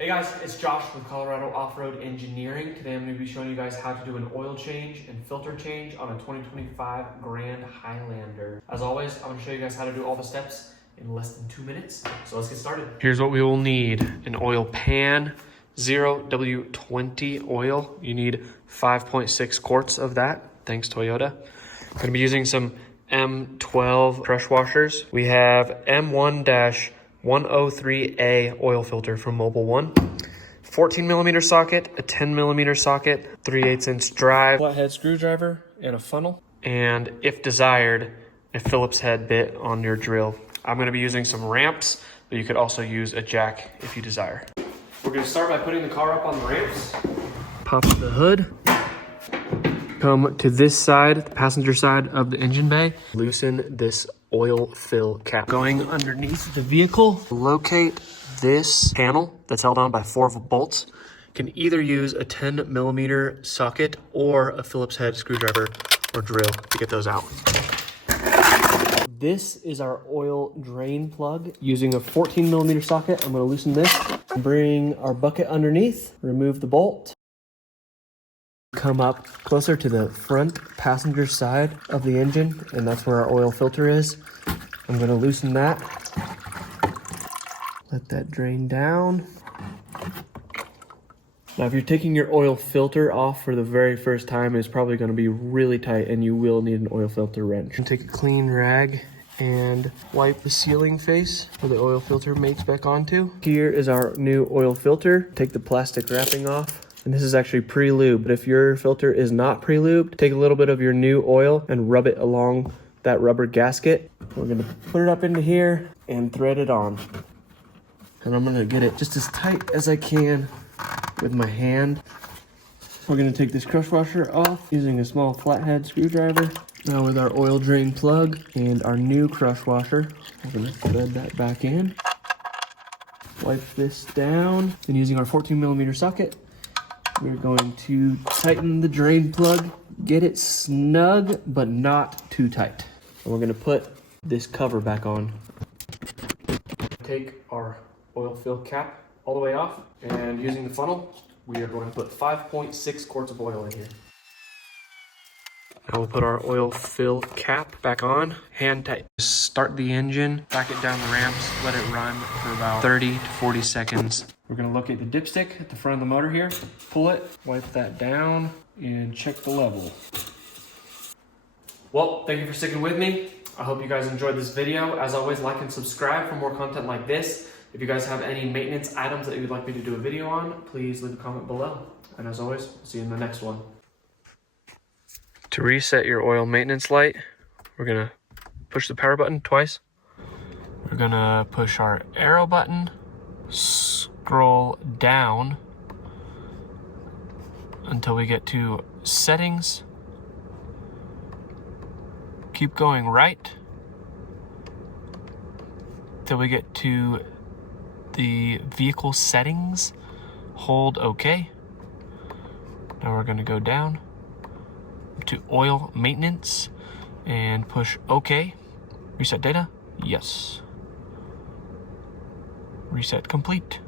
Hey guys, it's Josh with Colorado Off-Road Engineering. Today I'm going to be showing you guys how to do an oil change and filter change on a 2025 Grand Highlander. As always, I'm going to show you guys how to do all the steps in less than 2 minutes. So let's get started. Here's what we will need. An oil pan, 0W20 oil. You need 5.6 quarts of that. Thanks, Toyota. I'm going to be using some M12 crush washers. We have M1-103A oil filter from Mobile One. 14 millimeter socket, a 10 millimeter socket, 3/8 inch drive, flathead screwdriver, and a funnel. And if desired, a Phillips head bit on your drill. I'm going to be using some ramps, but you could also use a jack if you desire. We're going to start by putting the car up on the ramps. Pop the hood. Come to this side, the passenger side of the engine bay. Loosen this oil fill cap. Going underneath the vehicle, locate this panel that's held on by 4 bolts. You can either use a 10 millimeter socket or a Phillips head screwdriver or drill to get those out. This is our oil drain plug. Using a 14 millimeter socket, I'm going to loosen this. Bring our bucket underneath, remove the bolt. Come up closer to the front passenger side of the engine, and that's where our oil filter is. I'm going to loosen that. Let that drain down. Now, if you're taking your oil filter off for the very first time, it's probably going to be really tight, and you will need an oil filter wrench. Take a clean rag and wipe the sealing face where the oil filter mates back onto. Here is our new oil filter. Take the plastic wrapping off. And this is actually pre-lubed, but if your filter is not pre-lubed, take a little bit of your new oil and rub it along that rubber gasket. We're gonna put it up into here and thread it on. And I'm gonna get it just as tight as I can with my hand. We're gonna take this crush washer off using a small flathead screwdriver. Now with our oil drain plug and our new crush washer, we're gonna thread that back in. Wipe this down, and using our 14 millimeter socket, we're going to tighten the drain plug, get it snug, but not too tight. And we're gonna put this cover back on. Take our oil fill cap all the way off, and using the funnel, we are going to put 5.6 quarts of oil in here. Now we'll put our oil fill cap back on, hand tight. Start the engine, back it down the ramps, let it run for about 30 to 40 seconds. We're gonna locate the dipstick at the front of the motor here, pull it, wipe that down, and check the level. Well, thank you for sticking with me. I hope you guys enjoyed this video. As always, like and subscribe for more content like this. If you guys have any maintenance items that you'd like me to do a video on, please leave a comment below. And as always, see you in the next one. To reset your oil maintenance light, we're gonna push the power button twice. We're gonna push our arrow button, scroll down until we get to settings. Keep going right till we get to the vehicle settings. Hold OK. Now we're gonna go down to oil maintenance and push OK. Reset data, yes. Reset complete.